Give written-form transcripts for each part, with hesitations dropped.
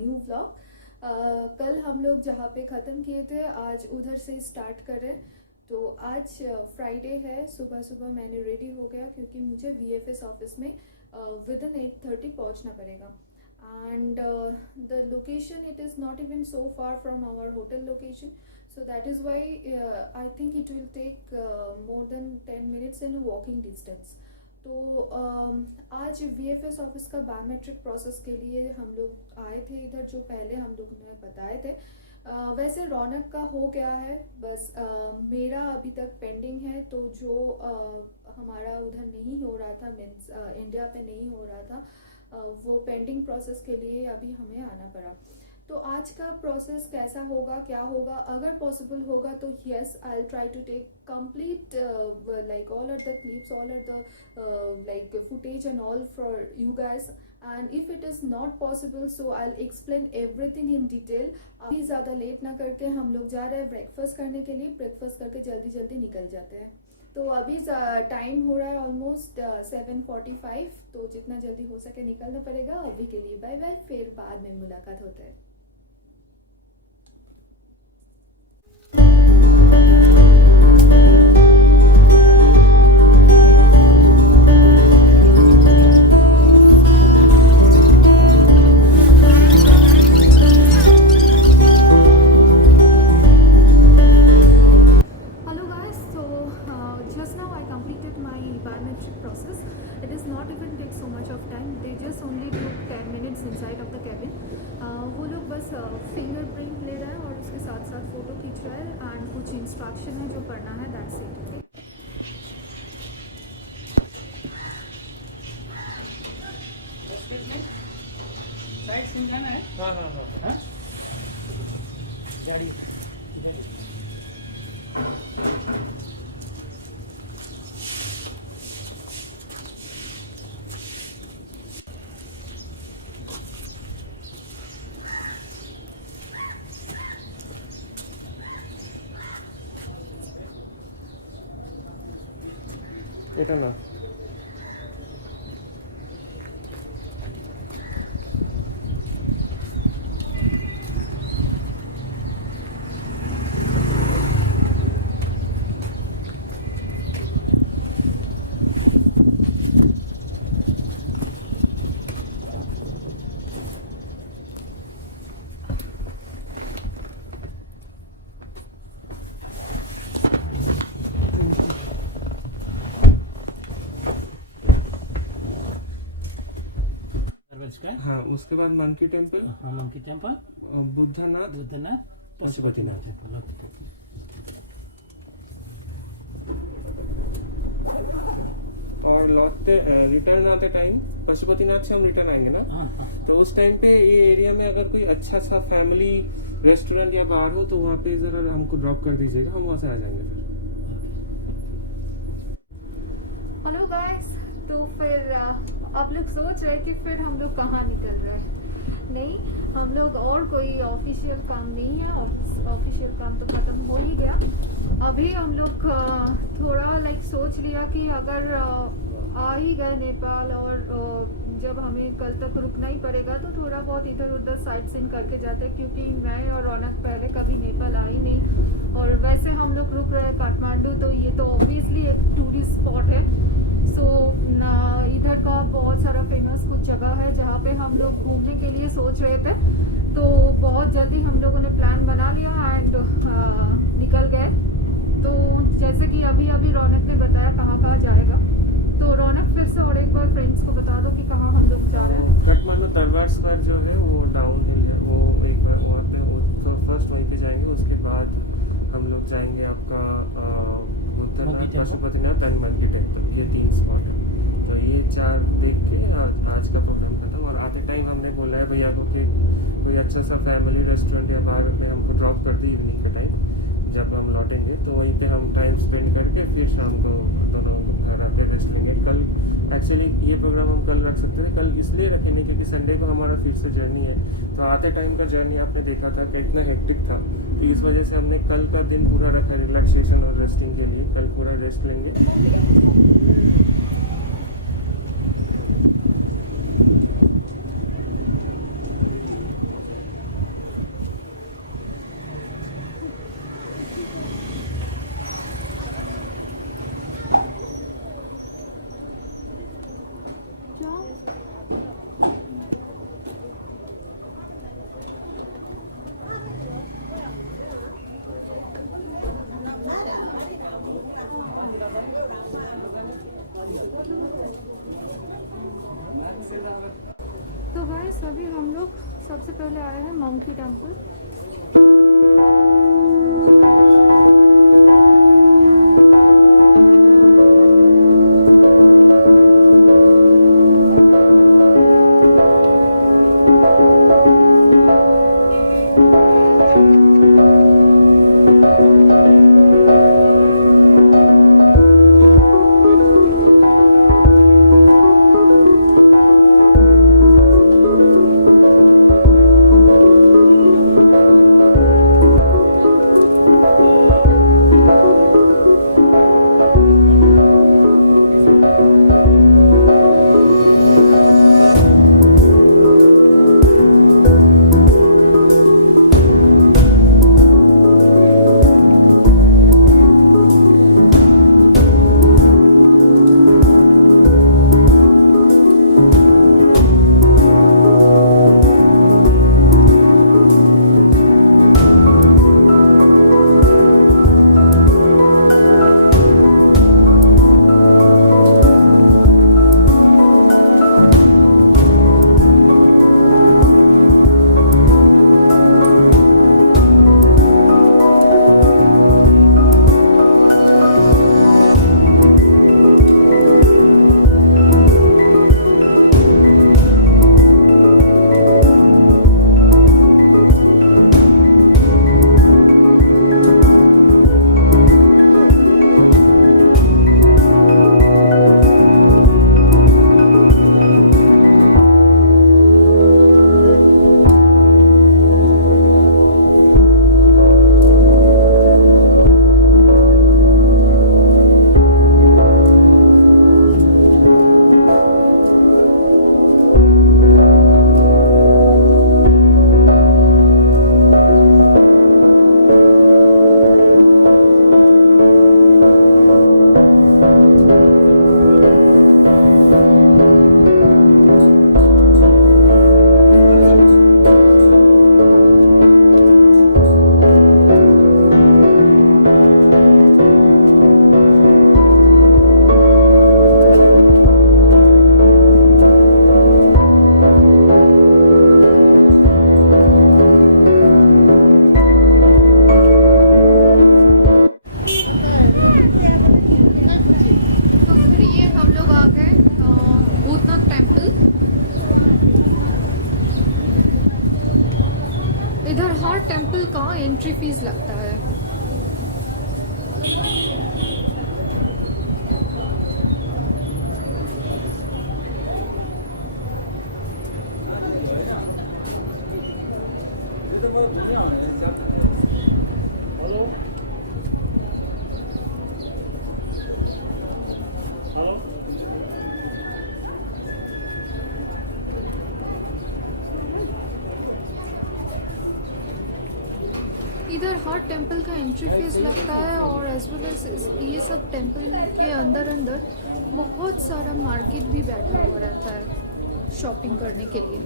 New vlog. कल हम लोग जहाँ पे ख़त्म किए थे आज उधर से स्टार्ट करें। तो आज फ्राइडे है, सुबह सुबह मैंने रेडी हो गया क्योंकि मुझे VFS ऑफिस में विदिन 8:30 पहुँचना पड़ेगा। And the location it is not even so far from our hotel location, so that is why I think it will take more than 10 minutes in a walking distance. तो आज VFS office का biometric process के लिए हम लोग आए थे इधर, जो पहले हम लोग ने बताए थे। वैसे रौनक का हो गया है, बस मेरा अभी तक पेंडिंग है। तो जो हमारा उधर नहीं हो रहा था, मीन्स इंडिया पे नहीं हो रहा था, वो पेंडिंग प्रोसेस के लिए अभी हमें आना पड़ा। तो आज का प्रोसेस कैसा होगा, क्या होगा, अगर पॉसिबल होगा तो yes I will try to take complete like all of the clips, all of the like footage and all for you guys, and if it is not possible so I'll explain everything in detail। अभी ज़्यादा late ना करके हम लोग जा रहे हैं breakfast करने के लिए। ब्रेकफास्ट करके जल्दी जल्दी निकल जाते हैं। तो अभी टाइम हो रहा है ऑलमोस्ट 7:45, तो जितना जल्दी हो सके निकलना पड़ेगा। अभी के लिए बाय बाय, फिर बाद में मुलाकात होता है। It is not even take so much of time. They just only took 10 minutes inside of the cabin. वो लोग बस फिंगरप्रिंट ले रहे हैं और उसके साथ साथ फ़ोटो खींच रहे हैं एंड कुछ इंस्ट्रक्शन है जो पढ़ना है, दैट्स इट। साइड सीन जाना है। हाँ गाड़ी এটা না हाँ, उसके बाद मंकी टेम्पल। हाँ monkey temple, Boudhanath, Pashupatinath temple. और लौटते रिटर्न आते टाइम पशुपतिनाथ से हम रिटर्न आएंगे ना। हाँ। तो उस टाइम पे ये एरिया में अगर कोई अच्छा सा फैमिली रेस्टोरेंट या बार हो तो वहाँ पे जरा हमको ड्रॉप कर दीजिएगा, हम वहाँ से आ जाएंगे फिर। हेलो गाइस, तो फिर आप लोग सोच रहे कि फिर हम लोग कहाँ निकल रहे हैं। नहीं, हम लोग और कोई ऑफिशियल काम नहीं है, ऑफिशियल काम तो ख़त्म हो ही गया। अभी हम लोग थोड़ा लाइक सोच लिया कि अगर आ ही गए नेपाल और जब हमें कल तक रुकना ही पड़ेगा तो थोड़ा बहुत इधर उधर साइट सीन करके जाते हैं, क्योंकि मैं और रौनक पहले कभी नेपाल आई नहीं। और वैसे हम लोग रुक रहे हैं काठमांडू, तो ये तो ऑब्वियसली एक टूरिस्ट स्पॉट है। सो इधर का बहुत सारा फेमस कुछ जगह है जहाँ पे हम लोग घूमने के लिए सोच रहे थे। तो बहुत जल्दी हम लोगों ने प्लान बना लिया एंड निकल गए। तो जैसे कि अभी रौनक ने बताया कहाँ कहाँ जाएगा, तो रौनक फिर से और एक बार फ्रेंड्स को बता दो कि कहाँ हम लोग जा रहे हैं। काठमांडू तलवार स्क्वायर जो है वो डाउन हिल है, वो एक बार वहाँ पे तो फर्स्ट वहीं पे जाएंगे। उसके बाद हम लोग जाएंगे आपका Boudhanath, Pashupatinath and monkey temple. ये 3 स्पॉट है। तो ये 4 देख के आज का प्रोग्राम खत्म। और आते टाइम हमने बोला है भैया को कि कोई अच्छा सा फैमिली रेस्टोरेंट या बार में हमको ड्रॉप कर दी इवनिंग के टाइम, जब हम लौटेंगे तो वहीं पे हम टाइम स्पेंड करके फिर शाम को दोनों घर आके रेस्ट लेंगे। कल एक्चुअली ये प्रोग्राम हम कल रख सकते हैं, कल इसलिए रखेंगे क्योंकि संडे को हमारा फिर से जर्नी है। तो आते टाइम का जर्नी आपने देखा था कि इतना हेक्टिक था, तो इस वजह से हमने कल का दिन पूरा रखा रिलैक्सेशन और रेस्टिंग के लिए। कल पूरा रेस्ट लेंगे। तो गाइस अभी हम लोग सबसे पहले आए हैं मंकी टेम्पल। तो फिर ये हम लोग आ गए भूतनाथ टेम्पल। इधर हर टेम्पल का एंट्री फीस लगता है। इधर हर टेम्पल का एंट्री फीस लगता है और एज वेल एज ये सब टेम्पल के अंदर अंदर बहुत सारा मार्केट भी बैठा हुआ रहता है शॉपिंग करने के लिए।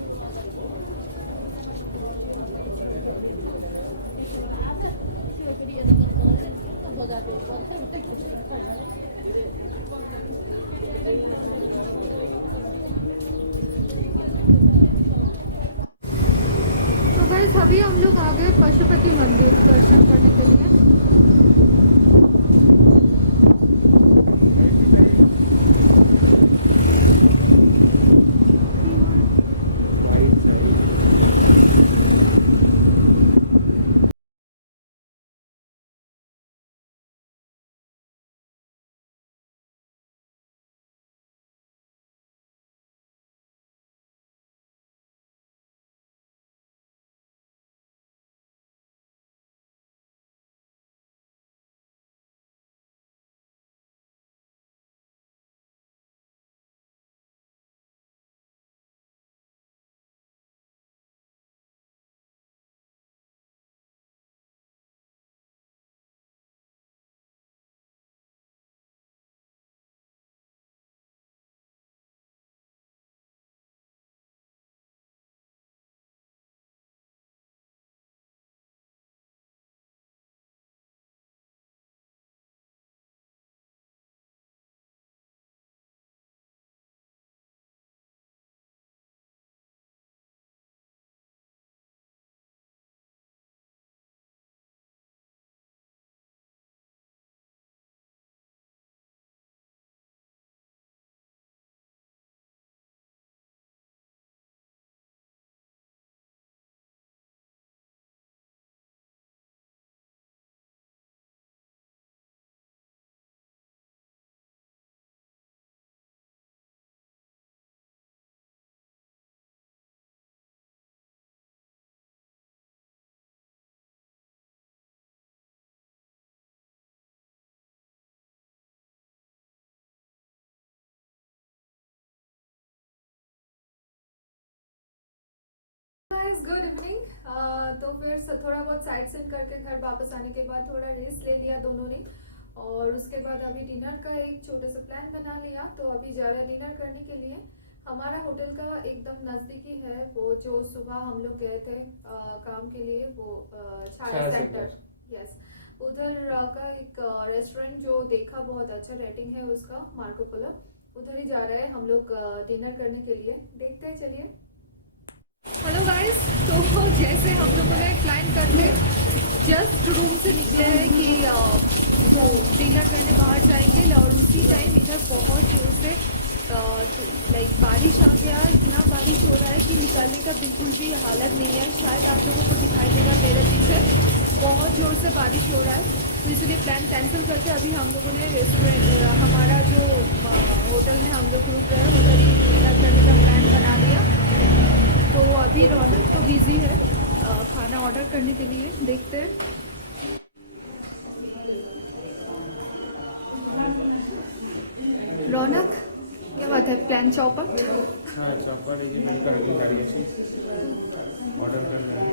तो गाइस अभी हम लोग आ गए पशुपति मंदिर दर्शन करने के लिए। Good evening. तो फिर थोड़ा बहुत साइट सीन करके घर वापस आने के बाद थोड़ा रेस्ट ले लिया दोनों ने, और उसके बाद अभी डिनर का एक छोटा सा प्लान बना लिया। तो अभी जा रहे हैं डिनर करने के लिए। हमारा होटल का एकदम नजदीकी है वो जो सुबह हम लोग गए थे काम के लिए, वो छाया सेंटर। यस, उधर का एक रेस्टोरेंट जो देखा बहुत अच्छा रेटिंग है उसका, मार्को पोलो, उधर ही जा रहे हैं हम लोग डिनर करने के लिए। देखते हैं, चलिए। हेलो गाइस, तो जैसे हम लोगों ने प्लान करके जस्ट रूम से निकले हैं कि डिनर करने बाहर जाएंगे, और उसी टाइम इधर बहुत जोर से लाइक बारिश आ गया। इतना बारिश हो रहा है कि निकलने का बिल्कुल भी हालत नहीं है। शायद आप लोगों को दिखाई देगा मेरे पीछे, बहुत जोर से बारिश हो रहा है। तो इसलिए प्लान कैंसिल करके अभी हम लोगों ने रेस्टोरेंट, हमारा जो होटल में हम लोग रुक रहे हैं उधर ही डिनर करने का प्लान बना लिया। तो अभी रौनक तो बिजी है खाना ऑर्डर करने के लिए, देखते हैं। रौनक, क्या बात है, प्लान चौपट? हाँ, चौपट ऑर्डर कर रहे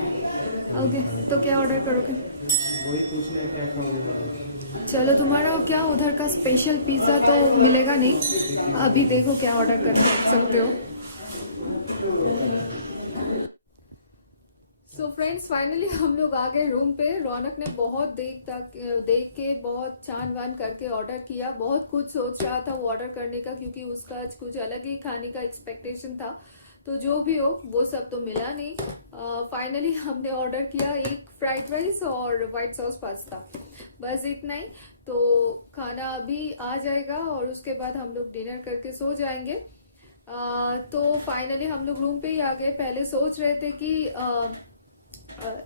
ओके, तो क्या ऑर्डर करोगे? वही पूछ रहे हैं क्या खाओगे। चलो, तुम्हारा क्या उधर का स्पेशल पिज़्ज़ा तो मिलेगा नहीं, अभी देखो क्या ऑर्डर कर सकते हो। सो फ्रेंड्स, फाइनली हम लोग आ गए रूम पे। रौनक ने बहुत देख के बहुत छान वान करके ऑर्डर किया। बहुत कुछ सोच रहा था वो ऑर्डर करने का, क्योंकि उसका कुछ अलग ही खाने का एक्सपेक्टेशन था। तो जो भी हो, वो सब तो मिला नहीं। फाइनली हमने ऑर्डर किया एक फ्राइड राइस और व्हाइट सॉस पास्ता, बस इतना ही। तो खाना अभी आ जाएगा और उसके बाद हम लोग डिनर करके सो जाएंगे। तो फाइनली हम लोग रूम पे ही आ गए। पहले सोच रहे थे कि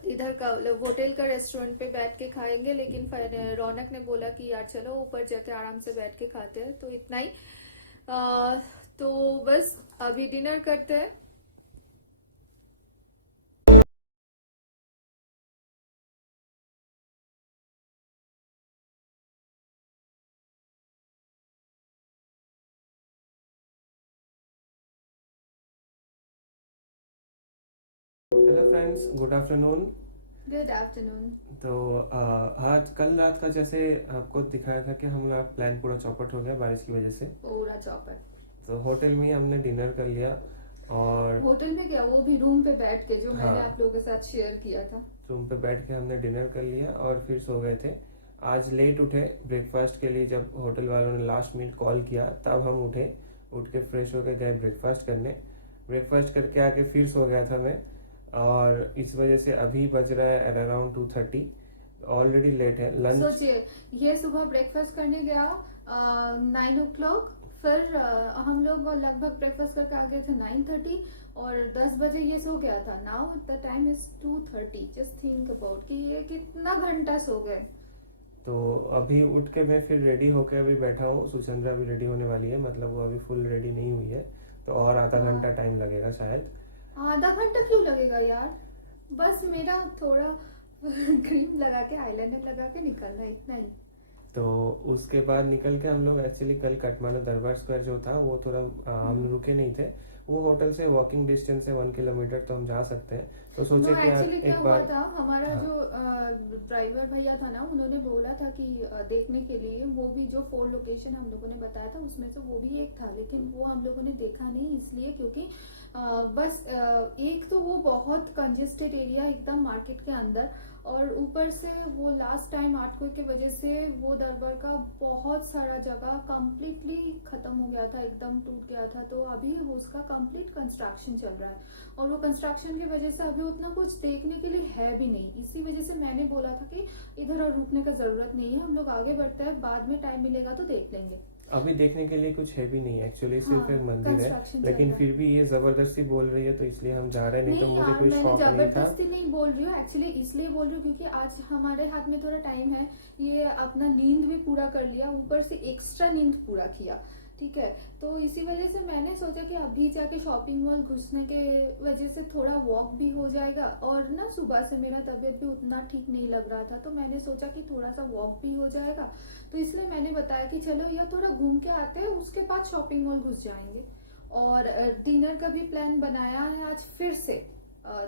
इधर का होटल का रेस्टोरेंट पे बैठ के खाएंगे, लेकिन फिर रौनक ने बोला कि यार चलो ऊपर जाके आराम से बैठ के खाते हैं। तो इतना ही। तो बस अभी डिनर करते हैं। Hello friends, good afternoon. Good afternoon. तो आज कल रात का जैसे आपको दिखाया था कि हमारा प्लान पूरा चौपट हो गया बारिश की वजह से। पूरा चौपट। तो होटल में ही हमने डिनर कर लिया, और होटल में क्या, वो भी रूम पे बैठ के, जो मैंने हाँ, आप लोगों के साथ शेयर किया था। रूम पे बैठ के हमने डिनर कर लिया और फिर सो गए थे। आज लेट उठे ब्रेकफास्ट के लिए। जब होटल वालों ने लास्ट मिनट कॉल किया तब हम उठे। उठ के फ्रेश होके गए ब्रेकफास्ट करने। ब्रेकफास्ट करके आके फिर सो गया था मैं, और इस वजह से अभी बज रहा है अराउंड 2:30। ऑलरेडी लेट है। लंच सोचिए, ये सुबह ब्रेकफास्ट करने गया 9 o'clock, फिर हम लोग लगभग ब्रेकफास्ट करके आ गए थे 9:30, और 10 बजे ये सो गया था। Now the time is 2:30। Just think about कि ये कितना घंटा सो गए। तो अभी उठ के मैं फिर रेडी होके अभी बैठा हूँ। सुचंद्रा अभी रेडी होने वाली है, मतलब वो अभी फुल रेडी नहीं हुई है, तो और आधा घंटा टाइम लगेगा शायद। आधा घंटा क्यों लगेगा यार? बस मेरा थोड़ा क्रीम लगा के, आईलाइनर लगा के निकलना, इतना ही। तो उसके बाद निकल के हम लोग एक्चुअली कल काठमांडू दरबार स्क्वायर जो था वो थोड़ा हम रुके नहीं थे। वो होटल से वॉकिंग डिस्टेंस है 1 किलोमीटर, तो हम जा सकते हैं। तो सोचे कि एक्चुअली क्या एक हुआ बार था, हमारा हाँ, जो ड्राइवर भैया था ना, उन्होंने बोला था कि देखने के लिए, वो भी जो 4 लोकेशन हम लोगों ने बताया था उसमें से वो भी एक था, लेकिन वो हम लोगों ने देखा नहीं, इसलिए क्योंकि बस एक तो वो बहुत कंजेस्टेड एरिया एकदम मार्केट के अंदर, और ऊपर से वो लास्ट टाइम आर्थक्वेक की वजह से वो दरबार का बहुत सारा जगह कंप्लीटली खत्म हो गया था, एकदम टूट गया था। तो अभी उसका कंप्लीट कंस्ट्रक्शन चल रहा है, और वो कंस्ट्रक्शन की वजह से अभी उतना कुछ देखने के लिए है भी नहीं। इसी वजह से मैंने बोला था कि इधर और रुकने का जरूरत नहीं है, हम लोग आगे बढ़ते हैं, बाद में टाइम मिलेगा तो देख लेंगे। अभी देखने के लिए कुछ है भी नहीं एक्चुअली, सिर्फ हाँ, एक मंदिर है। construction चल लेकिन रहा है। फिर भी ये जबरदस्ती बोल रही है, तो इसलिए हम जा रहे हैं। नहीं तो नहीं मुझे यार, कोई मैंने शौक नहीं था। जबरदस्ती नहीं बोल रही हूँ, एक्चुअली इसलिए बोल रही हूँ क्योंकि आज हमारे हाथ में थोड़ा टाइम है। ये अपना नींद भी पूरा कर लिया, ऊपर से एक्स्ट्रा नींद पूरा किया, ठीक है। तो इसी वजह से मैंने सोचा कि अभी जाके शॉपिंग मॉल घुसने के वजह से थोड़ा वॉक भी हो जाएगा, और ना सुबह से मेरा तबीयत भी उतना ठीक नहीं लग रहा था, तो मैंने सोचा कि थोड़ा सा वॉक भी हो जाएगा। तो इसलिए मैंने बताया कि चलो यार थोड़ा घूम के आते हैं, उसके बाद शॉपिंग मॉल घुस जाएंगे। और डिनर का भी प्लान बनाया है आज फिर से,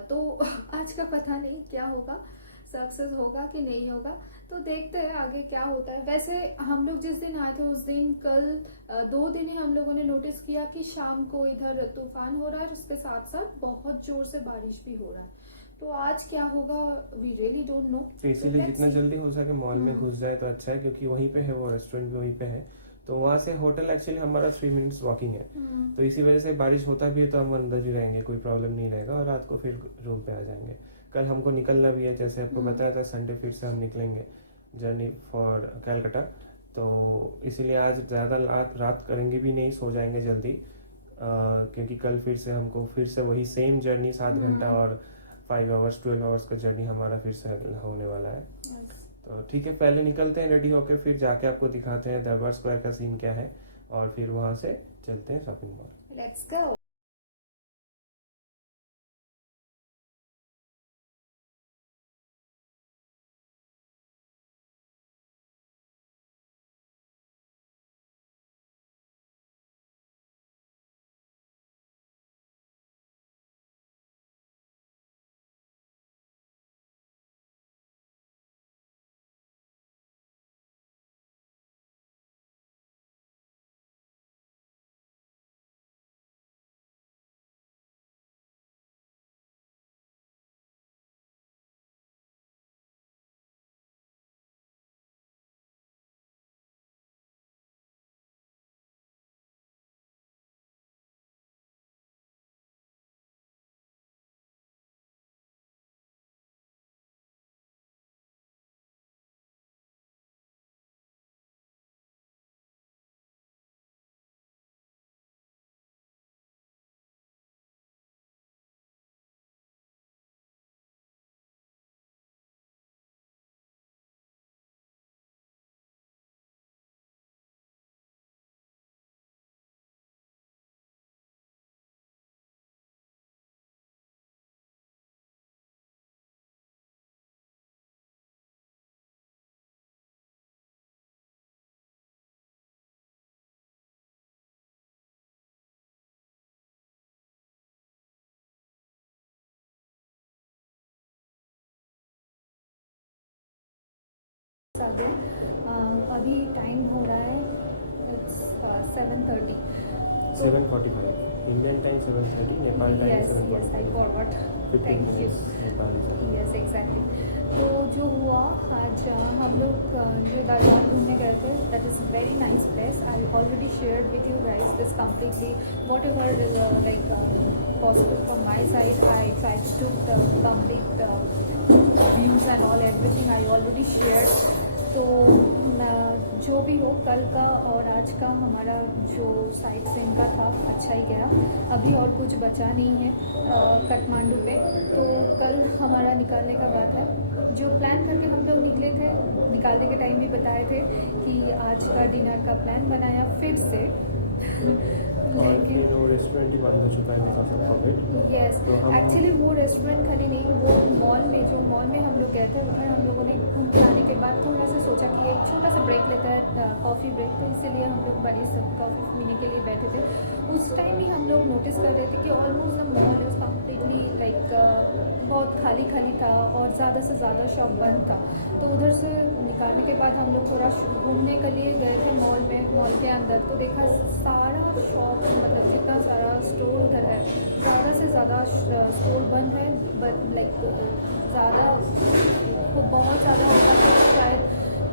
तो आज का पता नहीं क्या होगा, सक्सेस होगा कि नहीं होगा, तो देखते हैं आगे क्या होता है। वैसे हम लोग जिस दिन आए थे उस दिन कल 2 दिन ही हम लोगों ने नोटिस किया कि शाम को इधर तूफान हो रहा है, उसके साथ साथ बहुत जोर से बारिश भी हो रहा है। तो आज क्या होगा वी रियली डोंट नो। तो इसीलिए जितना जल्दी हो सके मॉल में घुस जाए तो अच्छा है, क्योंकि वहीं पे है वो रेस्टोरेंट भी वहीं पे है, तो वहाँ से होटल एक्चुअली हमारा 3 मिनट्स वॉकिंग है। तो इसी वजह से बारिश होता भी है तो हम अंदर ही रहेंगे, कोई प्रॉब्लम नहीं रहेगा, और रात को फिर रूम पे आ जाएंगे। कल हमको निकलना भी है, जैसे आपको बताया था संडे फिर से हम निकलेंगे जर्नी फॉर कैलकाटा, तो इसीलिए आज ज़्यादा रात करेंगे भी नहीं, सो जाएंगे जल्दी, क्योंकि कल फिर से हमको फिर से वही सेम जर्नी 7 घंटा और 5 आवर्स 12 आवर्स का जर्नी हमारा फिर से होने वाला है। तो ठीक है, पहले निकलते हैं रेडी होके, फिर जाके आपको दिखाते हैं दरबार स्क्वायर का सीन क्या है, और फिर वहाँ से चलते हैं शॉपिंग मॉल। Let's go. आ गए। अभी टाइम हो रहा है 7:30। 7:45 Indian time, 7:30 Nepal time, yes yes I 7:45 forgot, 15 thank you. Minutes Nepali time. Yes exactly. तो जो हुआ आज हम लोग जो दरबार घूमने गए थे, that is very nice place. I already shared with you guys this completely whatever like possible from my side. I try to the complete views and all everything I already shared. तो जो भी हो, कल का और आज का हमारा जो साइट सीइंग का था अच्छा ही गया। अभी और कुछ बचा नहीं है काठमांडू पे, तो कल हमारा निकालने का बात है। जो प्लान करके हम लोग निकले थे, निकालने के टाइम भी बताए थे कि आज का डिनर का प्लान बनाया फिर से और फिर वो रेस्टोरेंट ही बंद हो चुका है because of Covid. Yes, actually वो रेस्टोरेंट खाली नहीं, वो मॉल में जो मॉल में हम लोग गए थे उधर हम लोगों ने घूम के आने के बाद थोड़ा सा सोचा कि एक छोटा सा ब्रेक लेता है, कॉफ़ी ब्रेक, तो इसीलिए हम लोग बड़ी सब कॉफ़ी पीने के लिए बैठे थे। उस टाइम ही हम लोग नोटिस कर रहे थे कि almost the mall is completely like बहुत खाली खाली था और ज़्यादा से ज़्यादा शॉप बंद था। तो उधर से निकालने के बाद हम लोग थोड़ा घूमने के लिए गए थे मॉल में, मॉल के अंदर, तो देखा सारा शॉप मतलब जितना सारा स्टोर उधर है, ज़्यादा से ज़्यादा स्टोर बंद है, बट लाइक ज़्यादा बहुत ज़्यादा होगा तो शायद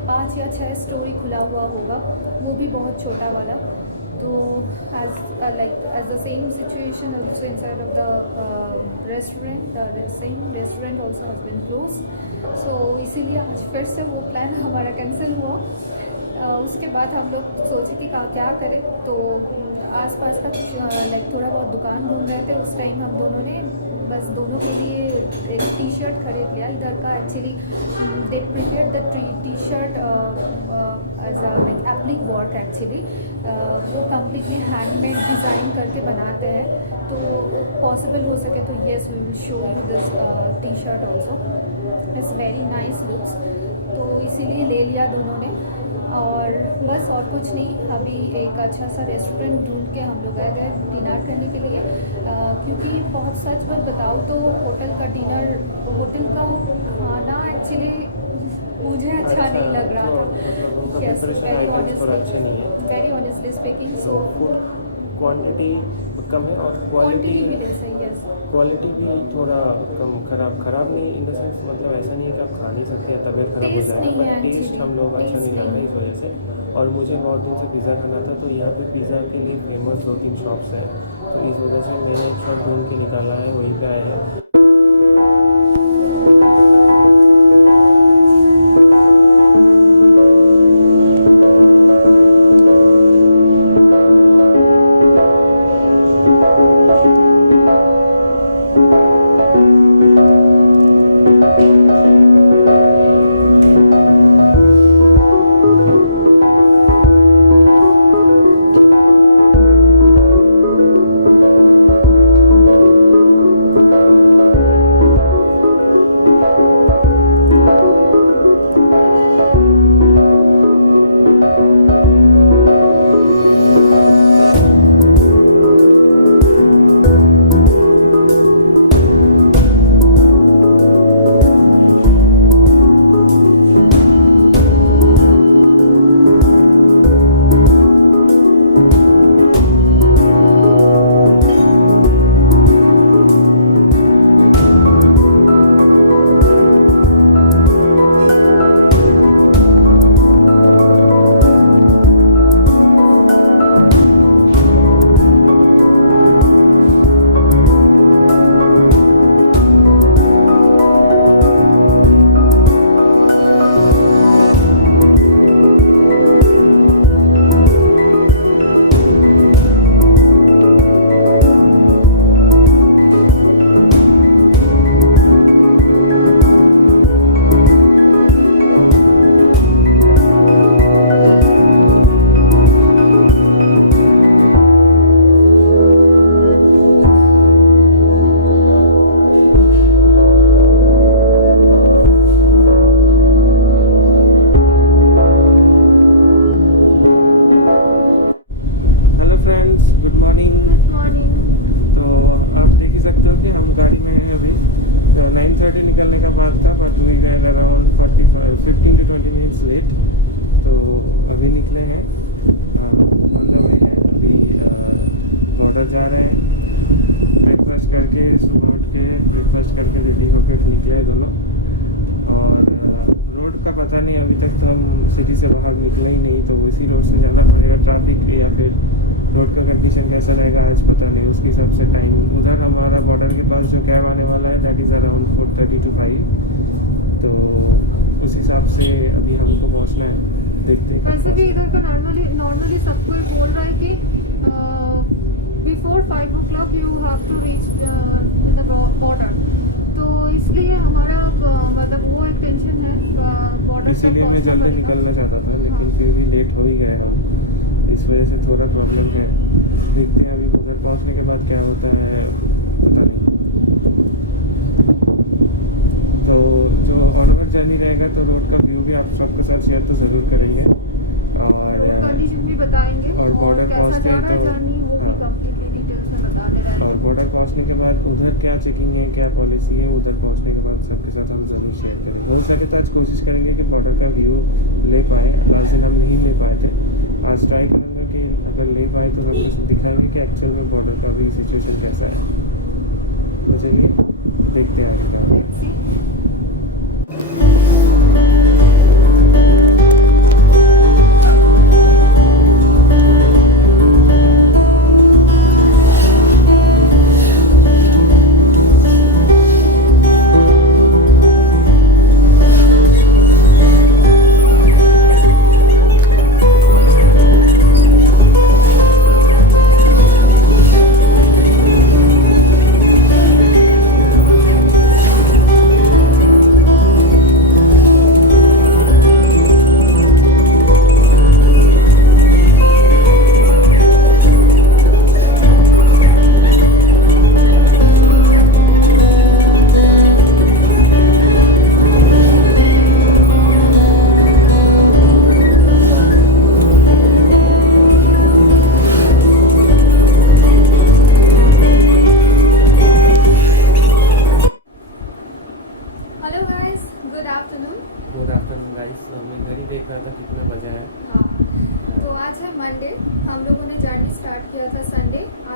5 या 6 स्टोर ही खुला हुआ होगा, वो भी बहुत छोटा वाला। तो as as the same situation also inside of the restaurant, the same restaurant also has been closed, so इसीलिए आज फिर से वो प्लान हमारा कैंसिल हुआ। उसके बाद हम लोग सोचे कि क्या करें, तो आसपास का लाइक थोड़ा बहुत दुकान घूम रहे थे। उस टाइम हम दोनों ने बस दोनों के लिए एक टी शर्ट खरीद लिया इधर का। Actually they prepare the T shirt as a like applique work, actually वो कम्प्लीटली हैंडमेड डिज़ाइन करके बनाते हैं। तो पॉसिबल हो सके तो yes we will show you this T shirt also, it's very nice looks. तो इसीलिए ले लिया दोनों ने। और बस और कुछ नहीं, अभी एक अच्छा सा रेस्टोरेंट ढूंढ के हम लोग आ गए डिनर करने के लिए, क्योंकि बहुत सच बात बताऊँ तो होटल का खाना एक्चुअली मुझे अच्छा नहीं लग रहा था। Yes, very honestly speaking. So quantity कम है और क्वांटिटी भी लेस है। यस, क्वालिटी भी थोड़ा कम खराब नहीं इन द सेंस, मतलब ऐसा नहीं है कि आप खा नहीं सकते, तबीयत खराब हो टेस्ट जाएगा, नहीं है बट टेस्ट actually, हम लोग अच्छा टेस्ट नहीं लग रहा है नहीं इस वजह से। और मुझे बहुत दिन से पिज़्ज़ा खाना था, तो यहाँ पे पिज़्ज़ा के लिए फेमस 2-3 शॉप्स हैं, तो इस वजह से मैंने एक शॉप ढूंढ के निकाला है, वहीं पे आए हैं। सिटी से बाहर निकले ही नहीं, तो उसी रोड से जाना पड़ेगा। ट्रैफिक है या फिर रोड का कंडीशन कैसा रहेगा आज पता नहीं, उसके हिसाब से टाइम। उधर हमारा बॉर्डर के पास जो कैब आने वाला है दैट इज़ अराउंड 4:30 to 5, तो उस हिसाब से अभी हमको पहुंचना है। देखते हैं। वैसे भी इधर का नॉर्मली सबको बोल रहा है कि before 5 o'clock you have to reach the border, तो इसलिए हमारा मतलब वो एक टेंशन है बॉर्डर। इसीलिए मैं जल्दी निकलना चाहता था, लेकिन फिर भी लेट हो ही गया और इस वजह से थोड़ा प्रॉब्लम है। देखते हैं अभी उधर पहुंचने के बाद क्या होता है पता नहीं। तो जो ऑनवर्ड जर्नी रहेगा तो रोड का व्यू भी आप सबके साथ शेयर तो ज़रूर करेंगे और कंडीशन भी बताएंगे और बॉर्डर पहुंचते हैं तो जर्नी वो भी कंप्लीट डिटेल्स में बताते रहेंगे। और बॉर्डर पहुंचने के बाद उधर क्या चेकिंग है, क्या पॉलिसी है, उधर पहुंचने के बाद सबके साथ हम ज़रूर शेयर करेंगे। हो सके तो आज कोशिश करेंगे कि बॉर्डर का व्यू ले पाए। लास्ट दिन हम नहीं ले पाए थे, आज ट्राई करूँगा कि अगर ले पाए तो हम दिखाएंगे कि एक्चुअल में बॉर्डर का भी सिचुएशन कैसा है। तो चलिए देखते हैं आगे। Let's see.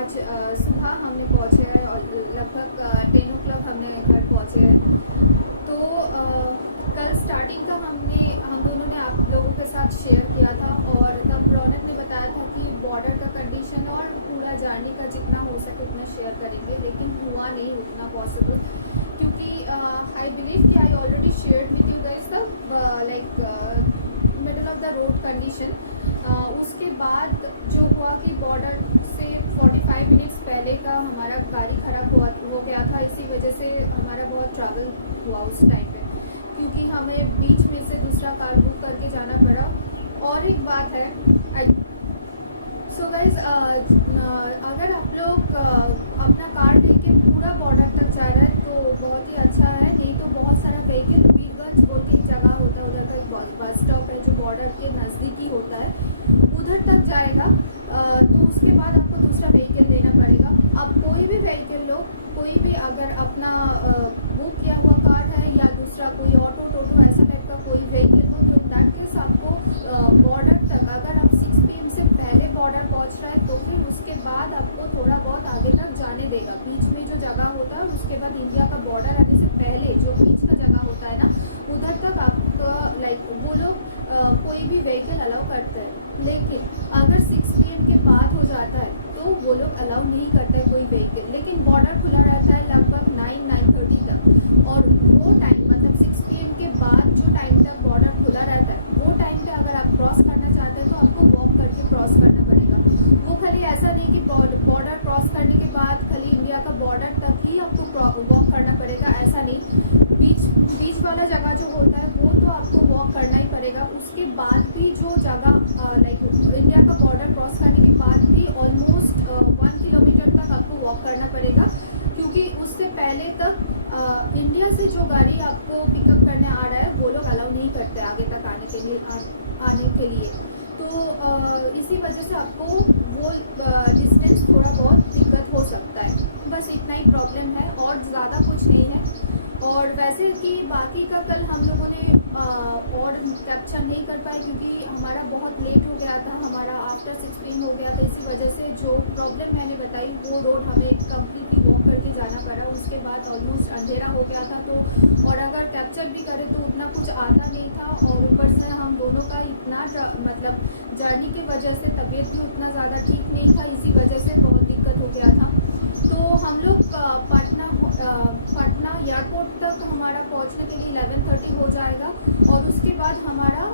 आज सुबह हमने पहुँचे हैं और लगभग 10 o'clock हमने घर पहुँचे हैं। तो कल स्टार्टिंग का हम दोनों ने आप लोगों के साथ शेयर किया था और तब रौनक ने बताया था कि बॉर्डर का कंडीशन और पूरा जर्नी का जितना हो सके उतना शेयर करेंगे, लेकिन हुआ नहीं उतना पॉसिबल, क्योंकि आई बिलीव कि आई already shared with you guys the like middle of the road condition. उसके बाद जो हुआ कि बॉर्डर से 45 मिनट्स पहले का हमारा गाड़ी खराब हो गया था, इसी वजह से हमारा बहुत ट्रैवल हुआ उस टाइम पे, क्योंकि हमें बीच में से दूसरा कार बुक करके जाना पड़ा। और एक बात है, सो गाइज अगर आप लोग अपना कार लेके पूरा बॉर्डर तक जा रहे हैं तो बहुत ही अच्छा है, नहीं तो बहुत सारा व्हीकल बीरगंज बोल के एक जगह होता है, उधर का एक बस स्टॉप है जो बॉर्डर के नज़दीकी होता है, उधर तक जाएगा। तो उसके बाद आपको दूसरा व्हीकल लेना पड़ेगा। अब कोई भी व्हीकल लो, कोई भी अगर अपना बुक किया हुआ कार है या दूसरा कोई ऑटो टोटो ऐसा टाइप का कोई व्हीकल हो, तो इन दैट केस आपको बॉर्डर तक, अगर आप 6 PM से पहले बॉर्डर पहुंच रहा है तो फिर उसके बाद आपको थोड़ा बहुत आगे तक जाने देगा। बीच में जो जगह होता है उसके बाद इंडिया का बॉर्डर आने से पहले जो बीच का जगह होता है ना, उधर तक आपको लाइक वो लोग कोई भी व्हीकल अलाउ करते हैं। लेकिन अगर 6 PM के बाद हो जाता है तो वो लोग अलाउ नहीं करते कोई व्हीकल, लेकिन बॉर्डर खुला रहता है लगभग 9-9:30 तक। और वो टाइम मतलब 6 PM के बाद जो टाइम तक बॉर्डर खुला रहता है, वो टाइम पे अगर आप क्रॉस करना चाहते हैं तो आपको वॉक करके क्रॉस करना पड़ेगा। वो खाली ऐसा नहीं कि बॉर्डर क्रॉस करने के बाद खाली इंडिया का बॉर्डर तक ही आपको वॉक करना पड़ेगा, ऐसा नहीं। बीच वाला जगह जो होता है वो तो आपको वॉक करना ही पड़ेगा। उसके बाद भी जो जगह लाइक इंडिया का बॉर्डर क्रॉस करने के बाद भी ऑलमोस्ट 1 किलोमीटर तक आपको वॉक करना पड़ेगा, क्योंकि उससे पहले तक इंडिया से जो गाड़ी आपको पिकअप करने आ रहा है वो लोग अलाउ नहीं करते आगे तक आने के लिए। तो इसी वजह से आपको वो डिस्टेंस थोड़ा बहुत दिक्कत हो सकता है, बस इतना ही प्रॉब्लम है और ज़्यादा कुछ नहीं है। और वैसे कि बाकी का कल हम लोगों ने और कैप्चर नहीं कर पाए, क्योंकि हमारा बहुत लेट हो गया था, हमारा आफ्टर 6 PM हो गया था। इसी वजह से जो प्रॉब्लम मैंने बताई वो रोड हमें कम्प्लीटली वॉक करके जाना पड़ा। उसके बाद ऑलमोस्ट अंधेरा हो गया था, तो और अगर कैप्चर भी करें तो उतना कुछ आता नहीं था, और ऊपर से हम दोनों का इतना मतलब जर्नी की वजह से तबीयत भी उतना ज़्यादा ठीक नहीं था, इसी वजह से बहुत दिक्कत हो गया था। तो हम लोग पटना एयरपोर्ट तक हमारा पहुंचने के लिए 11:30 हो जाएगा, और उसके बाद हमारा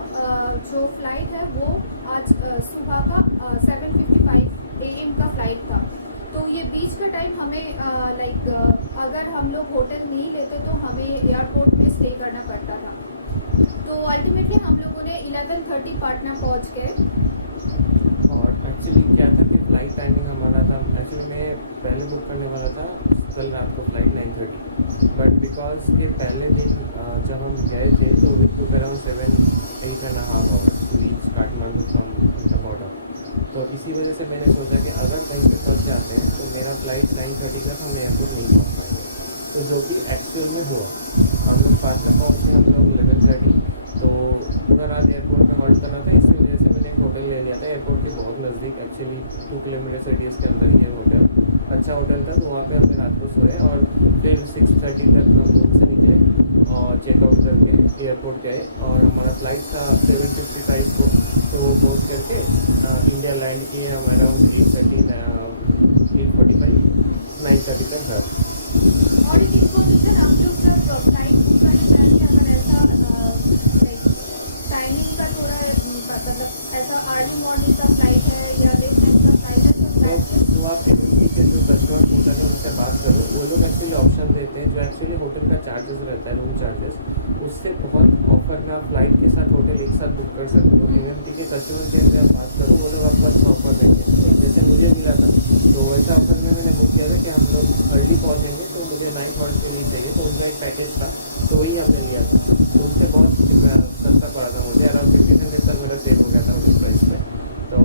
जो फ्लाइट है वो आज सुबह का 7:55 AM का फ्लाइट था। तो ये बीच का टाइम हमें लाइक अगर हम लोग होटल नहीं लेते तो हमें एयरपोर्ट में स्टे करना पड़ता था। तो अल्टीमेटली हम लोगों ने 11:30 पटना पहुंच गए। और एक्चुअली क्या था कि फ्लाइट टाइमिंग हमारा था, एक्चुअली मैं पहले बुक करने वाला था कल रात को फ्लाइट 9:30, बट बिकॉज के पहले दिन जब हम गए थे तो with two around 7-8.5 hours to reach Kathmandu from the border. तो इसी वजह से मैंने सोचा कि अगर कहीं पे फंस जाते हैं तो मेरा फ्लाइट 9:30 तक हम एयरपोर्ट नहीं पहुँच पाएंगे। तो जो कि एक्चुअल में हुआ, हम लोग पाटना पहुँचे हम लोग 11:30, तो पूरा रात एयरपोर्ट में हॉल्ट करना था। इसी वजह से मैंने एक होटल ले लिया था एयरपोर्ट के बहुत नज़दीक, एक्चुअली 2 किलोमीटर रेडियस के अंदर ही है होटल, अच्छा होटल था। तो वहाँ पे हम रात को सोए और फिर 6:30 तक हम रूम से निकले और चेकआउट करके एयरपोर्ट गए, और हमारा फ्लाइट था 7:55 को, तो वो बोर्ड करके इंडिया लैंड किए हम अराउंड 8:45 9:30 तक घर। और एक इन्फॉर्मेशन, आप लोग जब फ्लाइट बुक करना चाहेंगे, अगर ऐसा टाइमिंग का थोड़ा मतलब ऐसा अर्ली मॉर्निंग का फ्लाइट है या लेट नाइट का फ्लाइट है तो आप इनकी के जो कस्टमर होटल है उनसे बात करो, वो लोग एक्चुअली ऑप्शन देते हैं। जो एक्चुअली होटल का चार्जेस रहता है, रूम चार्जेस, उससे बहुत ऑफर में आप फ्लाइट के साथ होटल एक साथ बुक कर सकते हो। इवेंटी के कस्टमर केयर में आप बात करो, वो लोग आपको अच्छा ऑफर देंगे। जैसे मुझे मिला था, तो वैसा ऑफर में मैंने बुक किया था कि हम लोग अर्ली पहुँचेंगे, तो मुझे 9 हॉल्ट तो नहीं चाहिए, तो उनका एक पैकेज था, तो वही हमने लिया था। तो उससे बहुत सस्ता पड़ा था मुझे, अराउंड 1500 तक मेरा सेव हो गया था उस प्राइस पे। तो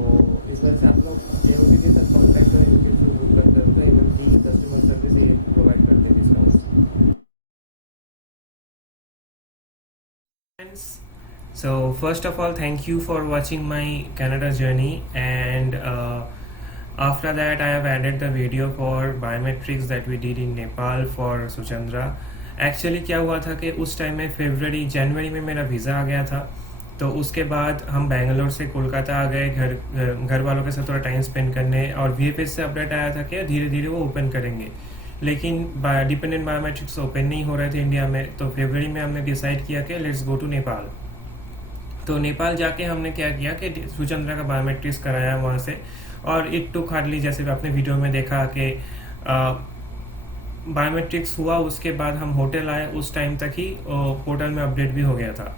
इस वजह से आप लोग एमटी के साथ कॉन्टैक्ट करें, इनके थ्रू बुक करते हो तो एमटी कस्टमर सर्विस ये प्रोवाइड करते हैं discounts. So first of all, thank you for watching my Canada journey, and After that, I have added the video for biometrics that we did in Nepal for Suchandra. Actually क्या हुआ था कि उस time में जनवरी में मेरा visa आ गया था, तो उसके बाद हम बेंगलोर से कोलकाता आ गए घर वालों के साथ थोड़ा टाइम स्पेंड करने, और VFS से अपडेट आया था कि धीरे धीरे वो ओपन करेंगे, लेकिन डिपेंडेंट बायोमेट्रिक्स ओपन नहीं हो रहे थे इंडिया में। तो फरवरी में हमने डिसाइड किया कि लेट्स गो टू नेपाल। तो नेपाल जाके हमने क्या किया कि सुचंद्रा का बायोमेट्रिक्स कराया वहाँ से, और इट टुक हार्डली, जैसे आपने वीडियो में देखा कि बायोमेट्रिक्स हुआ, उसके बाद हम होटल आए, उस टाइम तक ही पोर्टल में अपडेट भी हो गया था।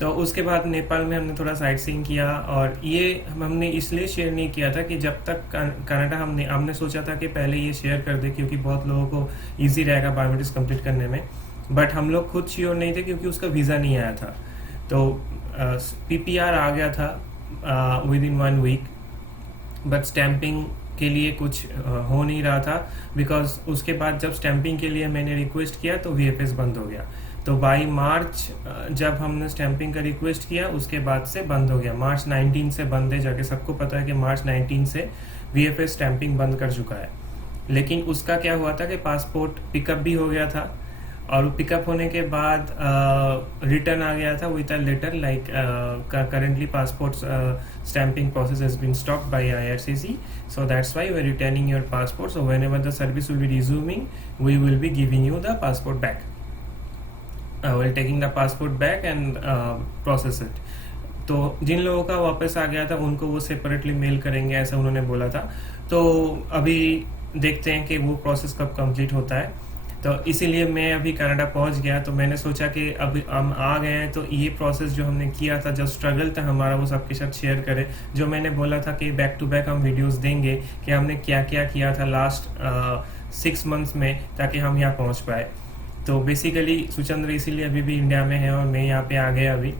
तो उसके बाद नेपाल में हमने थोड़ा साइट सीइंग किया, और ये हमने इसलिए शेयर नहीं किया था कि जब तक कनाडा हमने सोचा था कि पहले ये शेयर कर दे क्योंकि बहुत लोगों को ईजी रहेगा बायोमेट्रिक्स कंप्लीट करने में, बट हम लोग खुद श्योर नहीं थे क्योंकि उसका वीज़ा नहीं आया था। तो PPR आ गया था within 1 week, but stamping के लिए कुछ हो नहीं रहा था, बिकॉज उसके बाद जब स्टैंपिंग के लिए मैंने रिक्वेस्ट किया तो VFS बंद हो गया। तो बाई मार्च जब हमने स्टैंपिंग का रिक्वेस्ट किया उसके बाद से बंद हो गया। मार्च 19 से बंद है, जाके सबको पता है कि मार्च 19 से VFS स्टैंपिंग बंद कर चुका है। लेकिन उसका क्या हुआ था कि पासपोर्ट पिकअप भी हो गया था, और पिकअप होने के बाद रिटर्न आ गया था with a letter like currently passport stamping process has been stopped by IRCC, so that's why we are returning your passport, so whenever the service will be resuming we will be giving you the passport back. We're taking the passport back and process it. तो जिन लोगों का वापस आ गया था उनको वो separately mail करेंगे, ऐसा उन्होंने बोला था। तो अभी देखते हैं कि वो प्रोसेस कब कंप्लीट होता है। तो इसीलिए मैं अभी कनाडा पहुंच गया, तो मैंने सोचा कि अभी हम आ गए हैं तो ये प्रोसेस जो हमने किया था, जो स्ट्रगल था हमारा, वो सबके साथ शेयर करें। जो मैंने बोला था कि बैक टू बैक हम वीडियोस देंगे कि हमने क्या क्या किया था लास्ट 6 मंथ्स में, ताकि हम यहाँ पहुँच पाए। तो बेसिकली सुचंद्र इसीलिए अभी भी इंडिया में है और मैं यहाँ पे आ गया अभी।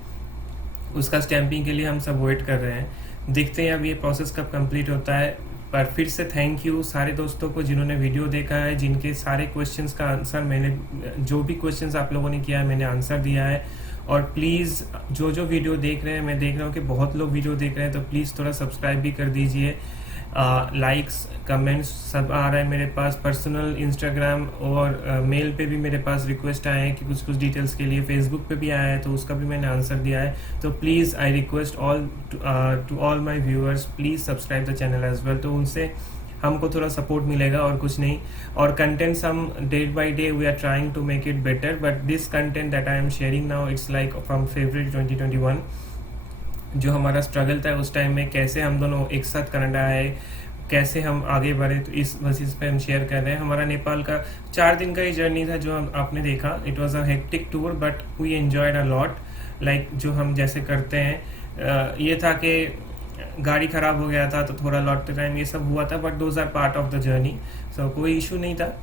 उसका स्टैंपिंग के लिए हम सब वेट कर रहे हैं, देखते हैं अब ये प्रोसेस कब कंप्लीट होता है। पर फिर से थैंक यू सारे दोस्तों को जिन्होंने वीडियो देखा है, जिनके सारे क्वेश्चंस का आंसर मैंने, जो भी क्वेश्चंस आप लोगों ने किया है मैंने आंसर दिया है। और प्लीज़ जो वीडियो देख रहे हैं, मैं देख रहा हूँ कि बहुत लोग वीडियो देख रहे हैं, तो प्लीज़ थोड़ा सब्सक्राइब भी कर दीजिए। लाइक्स कमेंट्स सब आ रहा है मेरे पास, पर्सनल इंस्टाग्राम और मेल पे भी मेरे पास रिक्वेस्ट आए हैं कि कुछ डिटेल्स के लिए। फेसबुक पे भी आया है तो उसका भी मैंने आंसर दिया है। तो please I request to all my viewers, please subscribe the channel as well. तो उनसे हमको थोड़ा सपोर्ट मिलेगा और कुछ नहीं। और कंटेंट्स हम day by day we are trying to make it better, but this content that I am sharing now it's like from February 2021। जो हमारा स्ट्रगल था उस टाइम में, कैसे हम दोनों एक साथ कनाडा आए, कैसे हम आगे बढ़े, तो इस बेसिस पे हम शेयर कर रहे हैं। हमारा नेपाल का 4 दिन का ही जर्नी था जो आपने देखा। It was a hectic tour but we enjoyed a lot. Like जो हम जैसे करते हैं, ये था कि गाड़ी ख़राब हो गया था तो थोड़ा लौटते टाइम ये सब हुआ था, but those are part of the journey, so कोई इशू नहीं था।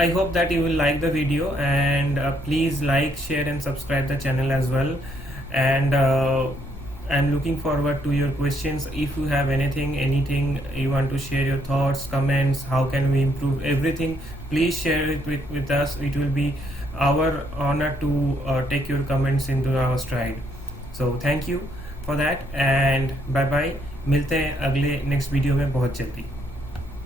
I hope that you will like the video, and please like, share and subscribe the channel as well. And I'm looking forward to your questions. If you have anything you want to share, your thoughts, comments, how can we improve everything, please share it with us. It will be our honor to take your comments into our stride. So thank you for that, and bye bye। मिलते हैं अगले next video में बहुत जल्दी।